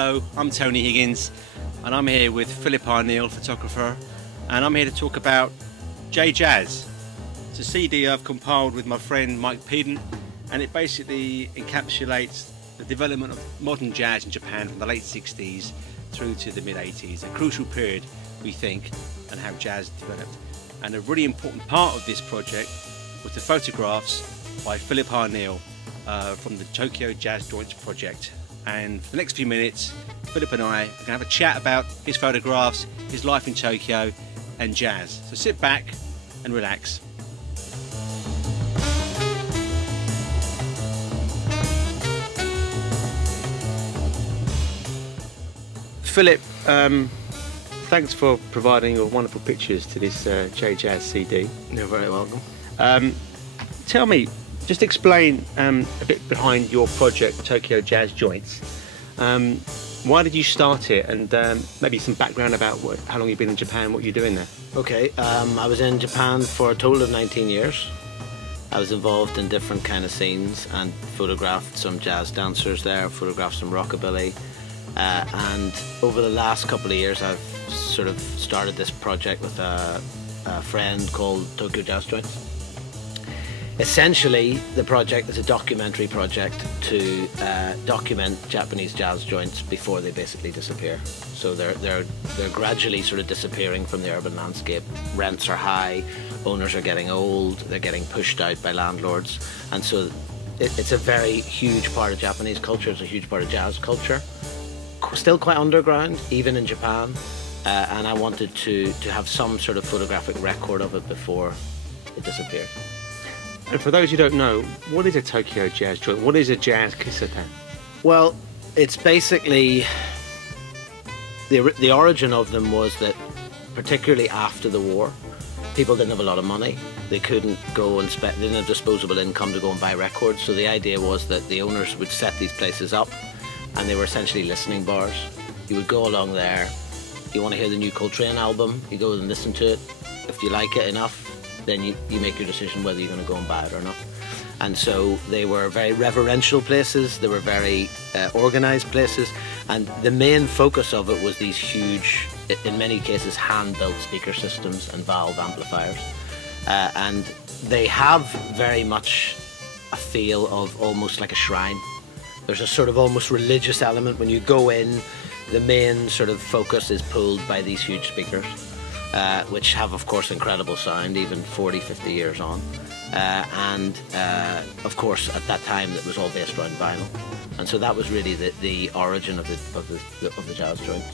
Hello, I'm Tony Higgins and I'm here with Philip Arneill, photographer, and I'm here to talk about J-Jazz. It's a CD I've compiled with my friend Mike Peden, and it basically encapsulates the development of modern jazz in Japan from the late 60s through to the mid 80s, a crucial period we think, and how jazz developed. And a really important part of this project was the photographs by Philip Arneill from the Tokyo Jazz Joints project. And for the next few minutes, Philip and I are going to have a chat about his photographs, his life in Tokyo and jazz. So sit back and relax. Philip, thanks for providing your wonderful pictures to this J-Jazz CD. You're very welcome. Tell me, just explain a bit behind your project, Tokyo Jazz Joints. Why did you start it, and maybe some background about how long you've been in Japan, what you're doing there? Okay, I was in Japan for a total of 19 years. I was involved in different kind of scenes and photographed some jazz dancers there, photographed some rockabilly. And over the last couple of years I've sort of started this project with a friend called Tokyo Jazz Joints. Essentially, the project is a documentary project to document Japanese jazz joints before they basically disappear. So they're gradually sort of disappearing from the urban landscape. Rents are high, owners are getting old, they're getting pushed out by landlords, and so it's a very huge part of Japanese culture. It's a huge part of jazz culture. Still quite underground, even in Japan, and I wanted to have some sort of photographic record of it before it disappeared. And for those who don't know, what is a Tokyo Jazz Joint? What is a jazz kissaten? Well, it's basically the origin of them was that, particularly after the war, people didn't have a lot of money. They couldn't go and spend, they didn't have disposable income to go and buy records. So the idea was that the owners would set these places up, and they were essentially listening bars. You would go along there, you want to hear the new Coltrane album, you go and listen to it. If you like it enough, then you make your decision whether you're going to go and buy it or not. And so they were very reverential places, they were very organised places, and the main focus of it was these huge, in many cases, hand-built speaker systems and valve amplifiers. And they have very much a feel of almost like a shrine. There's a sort of almost religious element. When you go in, the main sort of focus is pulled by these huge speakers, which have, of course, incredible sound, even 40, 50 years on. And of course, at that time, it was all based around vinyl. And so that was really the origin of the jazz joint.